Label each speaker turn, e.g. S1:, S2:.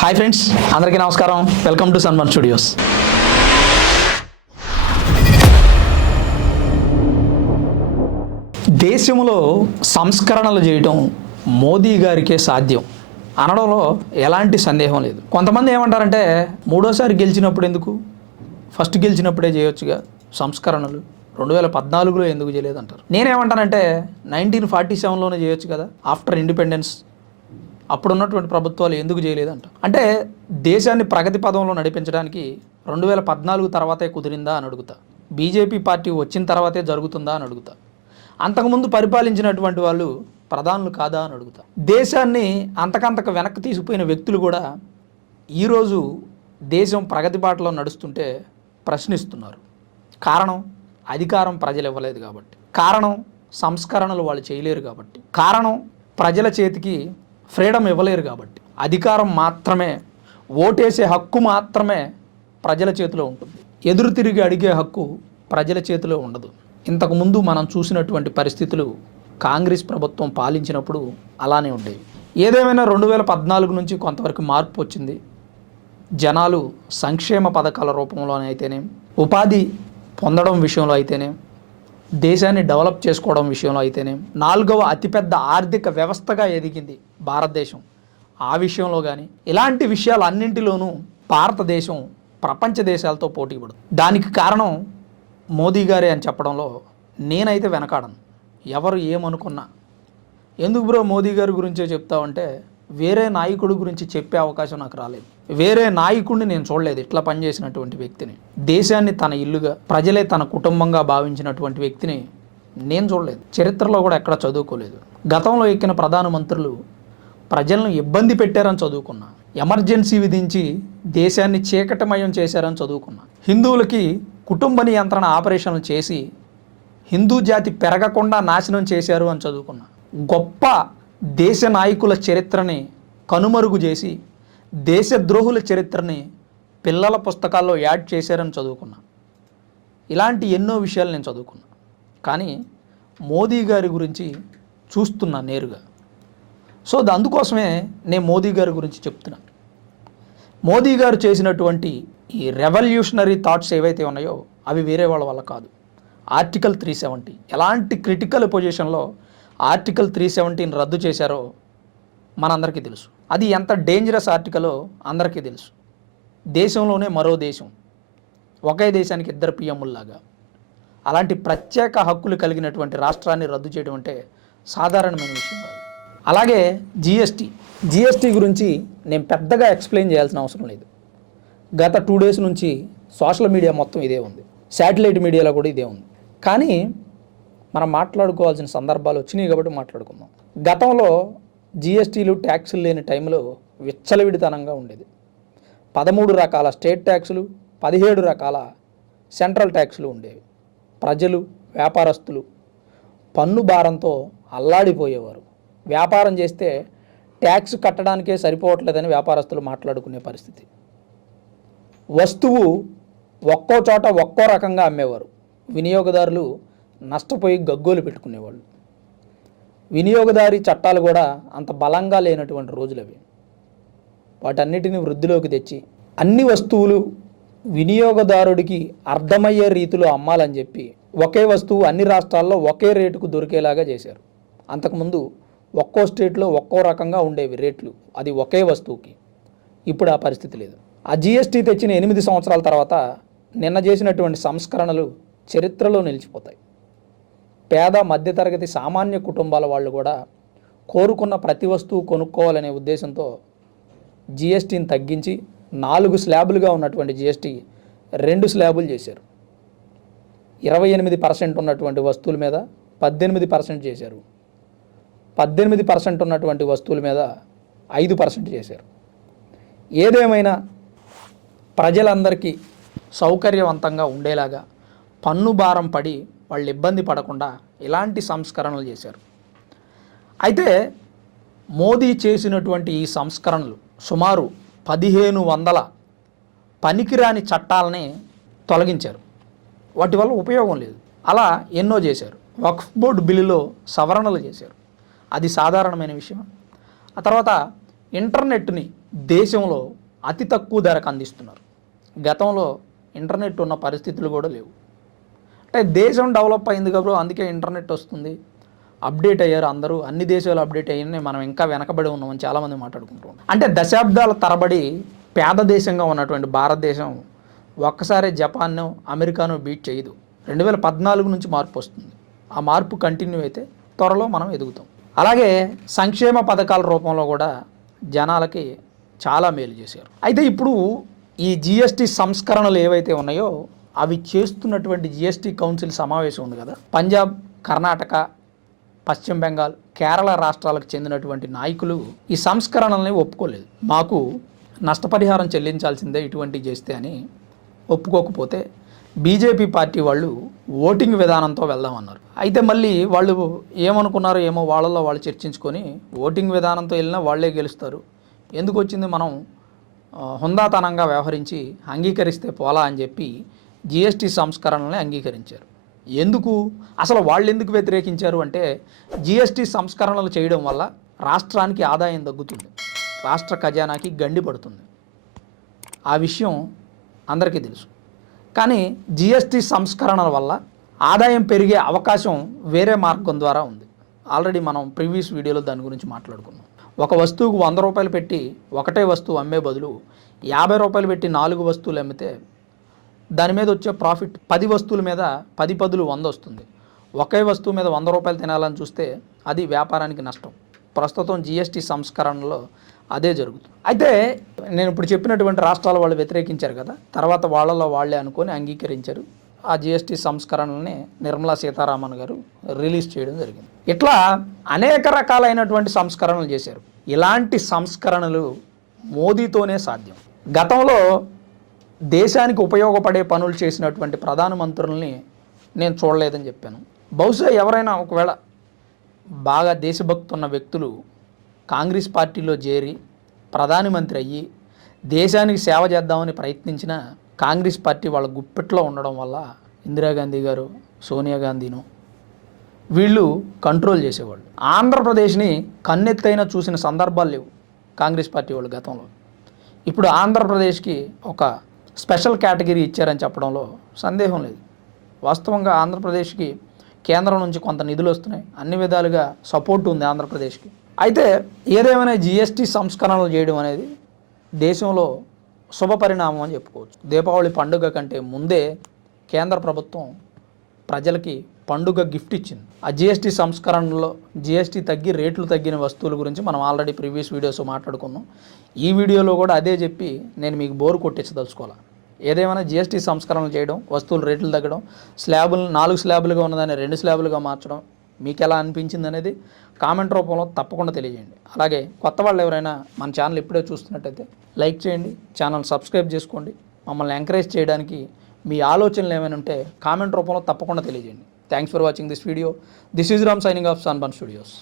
S1: Hi friends అందరికీ నమస్కారం. Welcome to సన్మన్ studios దేశంలో సంస్కరణలు చేయటం మోదీ గారికే సాధ్యం అనడంలో ఎలాంటి సందేహం లేదు. కొంతమంది ఏమంటారంటే మూడోసారి గెలిచినప్పుడు ఎందుకు? ఫస్ట్ గెలిచినప్పుడే చేయొచ్చుగా సంస్కరణలు. రెండు వేల పద్నాలుగులో ఎందుకు చేయలేదంటారు? నేనేమంటానంటే నైన్టీన్ ఫార్టీ సెవెన్లోనే చేయొచ్చు కదా ఆఫ్టర్ ఇండిపెండెన్స్ అప్పుడు ఉన్నటువంటి ప్రభుత్వాలు ఎందుకు చేయలేదంట? అంటే దేశాన్ని ప్రగతి పదంలో నడిపించడానికి రెండు వేల పద్నాలుగు తర్వాతే కుదిరిందా అని అడుగుతా. బీజేపీ పార్టీ వచ్చిన తర్వాతే జరుగుతుందా అని అడుగుతా. అంతకుముందు పరిపాలించినటువంటి వాళ్ళు ప్రధానులు కాదా అని అడుగుతా. దేశాన్ని అంతకంతకు వెనక్కి తీసుకుపోయిన వ్యక్తులు కూడా ఈరోజు దేశం ప్రగతి బాటలో నడుస్తుంటే ప్రశ్నిస్తున్నారు. కారణం అధికారం ప్రజలు ఇవ్వలేదు కాబట్టి. కారణం సంస్కరణలు వాళ్ళు చేయలేరు కాబట్టి. కారణం ప్రజల చేతికి ఫ్రీడమ్ ఇవ్వలేరు కాబట్టి. అధికారం మాత్రమే ఓటేసే హక్కు మాత్రమే ప్రజల చేతిలో ఉంటుంది. ఎదురు తిరిగి అడిగే హక్కు ప్రజల చేతిలో ఉండదు. ఇంతకుముందు మనం చూసినటువంటి పరిస్థితులు కాంగ్రెస్ ప్రభుత్వం పాలించినప్పుడు అలానే ఉండేవి. ఏదేమైనా రెండు వేల పద్నాలుగు నుంచి కొంతవరకు మార్పు వచ్చింది. జనాలు సంక్షేమ పథకాల రూపంలోనే అయితేనే ఉపాధి పొందడం విషయంలో అయితేనే దేశాన్ని డెవలప్ చేసుకోవడం విషయంలో అయితేనే నాలుగవ అతిపెద్ద ఆర్థిక వ్యవస్థగా ఎదిగింది భారతదేశం. ఆ విషయంలో కానీ ఇలాంటి విషయాలు అన్నింటిలోనూ భారతదేశం ప్రపంచ దేశాలతో పోటీ పడుతుంది. దానికి కారణం మోదీ గారే అని చెప్పడంలో నేనైతే వెనకాడను. ఎవరు ఏమనుకున్నా. ఎందుకు బ్రో మోదీ గారి గురించే చెప్తావంటే వేరే నాయకుడి గురించి చెప్పే అవకాశం నాకు రాలేదు. వేరే నాయకుడిని నేను చూడలేదు. ఇట్లా పనిచేసినటువంటి వ్యక్తిని. దేశాన్ని తన ఇల్లుగా ప్రజలే తన కుటుంబంగా భావించినటువంటి వ్యక్తిని నేను చూడలేదు. చరిత్రలో కూడా ఎక్కడ చదువుకోలేదు. గతంలో ఎక్కిన ప్రధానమంత్రులు ప్రజలను ఇబ్బంది పెట్టారని చదువుకున్నా. ఎమర్జెన్సీ విధించి దేశాన్ని చీకటమయం చేశారని చదువుకున్నా. హిందువులకి కుటుంబ నియంత్రణ ఆపరేషన్లు చేసి హిందూ జాతి పెరగకుండా నాశనం చేశారు అని చదువుకున్నా. గొప్ప దేశ నాయకుల చరిత్రని కనుమరుగు చేసి దేశద్రోహుల చరిత్రని పిల్లల పుస్తకాల్లో యాడ్ చేశారని చదువుకున్నా. ఇలాంటి ఎన్నో విషయాలు నేను చదువుకున్నా. కానీ మోదీ గారి గురించి చూస్తున్నా నేరుగా. సో అందుకోసమే నేను మోదీ గారి గురించి చెప్తున్నా. మోదీ గారు చేసినటువంటి ఈ రెవల్యూషనరీ థాట్స్ ఏవైతే ఉన్నాయో అవి వేరే వాళ్ళ వల్ల కాదు. ఆర్టికల్ త్రీ సెవెంటీ ఎలాంటి క్రిటికల్ పొజిషన్లో ఆర్టికల్ త్రీ సెవెంటీని రద్దు చేశారో మనందరికీ తెలుసు. అది ఎంత డేంజరస్ ఆర్టికలో అందరికీ తెలుసు. దేశంలోనే మరో దేశం. ఒకే దేశానికి ఇద్దరు పిఎంలాగా అలాంటి ప్రత్యేక హక్కులు కలిగినటువంటి రాష్ట్రాన్ని రద్దు చేయడం అంటే సాధారణమైన విషయం కాదు. అలాగే జిఎస్టీ జిఎస్టీ గురించి నేను పెద్దగా ఎక్స్ప్లెయిన్ చేయాల్సిన అవసరం లేదు. గత టూ డేస్ నుంచి సోషల్ మీడియా మొత్తం ఇదే ఉంది. శాటిలైట్ మీడియాలో కూడా ఇదే ఉంది. కానీ మనం మాట్లాడుకోవాల్సిన సందర్భాలు వచ్చినాయి కాబట్టి మాట్లాడుకుందాం. గతంలో జిఎస్టీలు ట్యాక్సులు లేని టైంలో విచ్చలవిడితనంగా ఉండేది. పదమూడు రకాల స్టేట్ ట్యాక్సులు పదిహేడు రకాల సెంట్రల్ ట్యాక్సులు ఉండేవి. ప్రజలు వ్యాపారస్తులు పన్ను భారంతో అల్లాడిపోయేవారు. వ్యాపారం చేస్తే ట్యాక్స్ కట్టడానికే సరిపోవట్లేదని వ్యాపారస్తులు మాట్లాడుకునే పరిస్థితి. వస్తువు ఒక్కో చోట ఒక్కో రకంగా అమ్మేవారు. వినియోగదారులు నష్టపోయి గగ్గోలు పెట్టుకునేవాళ్ళు. వినియోగదారి చట్టాలు కూడా అంత బలంగా లేనటువంటి రోజులు అవి. వాటన్నిటిని వృద్ధిలోకి తెచ్చి అన్ని వస్తువులు వినియోగదారుడికి అర్థమయ్యే రీతిలో అమ్మాలని చెప్పి ఒకే వస్తువు అన్ని రాష్ట్రాల్లో ఒకే రేటుకు దొరికేలాగా చేశారు. అంతకుముందు ఒక్కో స్టేట్లో ఒక్కో రకంగా ఉండేవి రేట్లు అది ఒకే వస్తువుకి. ఇప్పుడు ఆ పరిస్థితి లేదు. ఆ జిఎస్టీ తెచ్చిన ఎనిమిది సంవత్సరాల తర్వాత నిన్న చేసినటువంటి సంస్కరణలు చరిత్రలో నిలిచిపోతాయి. పేద మధ్యతరగతి సామాన్య కుటుంబాల వాళ్ళు కూడా కోరుకున్న ప్రతి వస్తువు కొనుక్కోవాలనే ఉద్దేశంతో జిఎస్టీని తగ్గించి నాలుగు స్లాబులుగా ఉన్నటువంటి జిఎస్టీ రెండు స్లాబులు చేశారు. ఇరవై ఎనిమిది పర్సెంట్ ఉన్నటువంటి వస్తువుల మీద పద్దెనిమిది పర్సెంట్ చేశారు. పద్దెనిమిది పర్సెంట్ ఉన్నటువంటి వస్తువుల మీద ఐదు పర్సెంట్ చేశారు. ఏదేమైనా ప్రజలందరికీ సౌకర్యవంతంగా ఉండేలాగా పన్ను భారం పడి వాళ్ళు ఇబ్బంది పడకుండా ఇలాంటి సంస్కరణలు చేశారు. అయితే మోదీ చేసినటువంటి ఈ సంస్కరణలు సుమారు పదిహేను వందల పనికిరాని చట్టాలని తొలగించారు. వాటి వల్ల ఉపయోగం లేదు. అలా ఎన్నో చేశారు. వక్ఫ్ బోర్డు బిల్లులో సవరణలు చేశారు. అది సాధారణమైన విషయం. ఆ తర్వాత ఇంటర్నెట్ని దేశంలో అతి తక్కువ ధరకు అందిస్తున్నారు. గతంలో ఇంటర్నెట్ ఉన్న పరిస్థితులు కూడా లేవు. అంటే దేశం డెవలప్ అయింది కాబట్టి అందుకే ఇంటర్నెట్ వస్తుంది. అప్డేట్ అయ్యారు అందరూ. అన్ని దేశాలు అప్డేట్ అయ్యాయి మనం ఇంకా వెనకబడి ఉన్నామని చాలామంది మాట్లాడుకుంటూ అంటే దశాబ్దాల తరబడి పేద దేశంగా ఉన్నటువంటి భారతదేశం ఒక్కసారి జపాన్ను అమెరికాను బీట్ చేయదు. రెండు వేల పద్నాలుగు నుంచి మార్పు వస్తుంది. ఆ మార్పు కంటిన్యూ అయితే త్వరలో మనం ఎదుగుతాం. అలాగే సంక్షేమ పథకాల రూపంలో కూడా జనాలకి చాలా మేలు చేశారు. అయితే ఇప్పుడు ఈ జిఎస్టి సంస్కరణలు ఏవైతే ఉన్నాయో అవి చేస్తున్నటువంటి జిఎస్టీ కౌన్సిల్ సమావేశం ఉంది కదా. పంజాబ్ కర్ణాటక పశ్చిమ బెంగాల్ కేరళ రాష్ట్రాలకు చెందినటువంటి నాయకులు ఈ సంస్కరణల్ని ఒప్పుకోలేదు. మాకు నష్టపరిహారం చెల్లించాల్సిందే ఇటువంటి చేస్తే అని ఒప్పుకోకపోతే బీజేపీ పార్టీ వాళ్ళు ఓటింగ్ విధానంతో వెళ్దామన్నారు. అయితే మళ్ళీ వాళ్ళు ఏమనుకున్నారో ఏమో వాళ్ళలో వాళ్ళు చర్చించుకొని ఓటింగ్ విధానంతో వెళ్ళినా వాళ్ళే గెలుస్తారు. ఎందుకు వచ్చింది మనం హుందాతనంగా వ్యవహరించి అంగీకరిస్తే పోలా అని చెప్పి జిఎస్టీ సంస్కరణల్ని అంగీకరించారు. ఎందుకు? అసలు వాళ్ళు ఎందుకు వ్యతిరేకించారు అంటే జిఎస్టీ సంస్కరణలు చేయడం వల్ల రాష్ట్రానికి ఆదాయం తగ్గుతుంది. రాష్ట్ర ఖజానాకి గండి పడుతుంది. ఆ విషయం అందరికీ తెలుసు. కానీ జిఎస్టీ సంస్కరణల వల్ల ఆదాయం పెరిగే అవకాశం వేరే మార్గం ద్వారా ఉంది. ఆల్రెడీ మనం ప్రీవియస్ వీడియోలో దాని గురించి మాట్లాడుకున్నాం. ఒక వస్తువుకు వంద రూపాయలు పెట్టి ఒకటే వస్తువు అమ్మే బదులు యాభై రూపాయలు పెట్టి నాలుగు వస్తువులు అమ్మితే దాని మీద వచ్చే ప్రాఫిట్ పది వస్తువుల మీద పది పదులు వంద వస్తుంది. ఒకే వస్తువు మీద వంద రూపాయలు తినాలని చూస్తే అది వ్యాపారానికి నష్టం. ప్రస్తుతం జిఎస్టీ సంస్కరణలో అదే జరుగుతుంది. అయితే నేను ఇప్పుడు చెప్పినటువంటి రాష్ట్రాల వాళ్ళు వ్యతిరేకించారు కదా తర్వాత వాళ్ళలో వాళ్ళే అనుకొని అంగీకరించారు. ఆ జిఎస్టీ సంస్కరణల్ని నిర్మలా సీతారామన్ గారు రిలీజ్ చేయడం జరిగింది. ఇట్లా అనేక రకాలైనటువంటి సంస్కరణలు చేశారు. ఇలాంటి సంస్కరణలు మోదీతోనే సాధ్యం. గతంలో దేశానికి ఉపయోగపడే పనులు చేసినటువంటి ప్రధానమంత్రుల్ని నేను చూడలేదని చెప్పాను. బహుశా ఎవరైనా ఒకవేళ బాగా దేశభక్తి ఉన్న వ్యక్తులు కాంగ్రెస్ పార్టీలో చేరి ప్రధానమంత్రి అయ్యి దేశానికి సేవ చేద్దామని ప్రయత్నించిన కాంగ్రెస్ పార్టీ వాళ్ళ గుప్పెట్లో ఉండడం వల్ల ఇందిరాగాంధీ గారు సోనియా గాంధీను వీళ్ళు కంట్రోల్ చేసేవాళ్ళు. ఆంధ్రప్రదేశ్ని కన్నెత్తైన చూసిన సందర్భాలు లేవు కాంగ్రెస్ పార్టీ వాళ్ళు గతంలో. ఇప్పుడు ఆంధ్రప్రదేశ్కి ఒక స్పెషల్ కేటగిరీ ఇచ్చారని చెప్పడంలో సందేహం లేదు. వాస్తవంగా ఆంధ్రప్రదేశ్కి కేంద్రం నుంచి కొంత నిధులు వస్తున్నాయి. అన్ని విధాలుగా సపోర్ట్ ఉంది ఆంధ్రప్రదేశ్కి. అయితే ఏదేమైనా జిఎస్టీ సంస్కరణలు చేయడం అనేది దేశంలో శుభ పరిణామం అని చెప్పుకోవచ్చు. దీపావళి పండుగ కంటే ముందే కేంద్ర ప్రభుత్వం ప్రజలకి పండుగ గిఫ్ట్ ఇచ్చింది. ఆ జిఎస్టీ సంస్కరణలో జిఎస్టీ తగ్గి రేట్లు తగ్గిన వస్తువుల గురించి మనం ఆల్రెడీ ప్రీవియస్ వీడియోస్ మాట్లాడుకున్నాం. ఈ వీడియోలో కూడా అదే చెప్పి నేను మీకు బోరు కొట్టించదలుచుకోవాలి ఏదేమైనా జిఎస్టీ సంస్కరణలు చేయడం వస్తువుల రేట్లు తగ్గడం స్లాబులు నాలుగు స్లాబులుగా ఉన్నదాన్ని రెండు స్లాబులుగా మార్చడం మీకు ఎలా అనిపించింది అనేది కామెంట్ రూపంలో తప్పకుండా తెలియజేయండి. అలాగే కొత్త వాళ్ళు ఎవరైనా మన ఛానల్ ఇప్పుడే చూస్తున్నట్టయితే లైక్ చేయండి ఛానల్ సబ్స్క్రైబ్ చేసుకోండి. మమ్మల్ని ఎంకరేజ్ చేయడానికి మీ ఆలోచనలు ఏమైనా ఉంటే కామెంట్ రూపంలో తప్పకుండా తెలియజేయండి. Thanks for watching this video this is Ram signing off సన్బన్ studios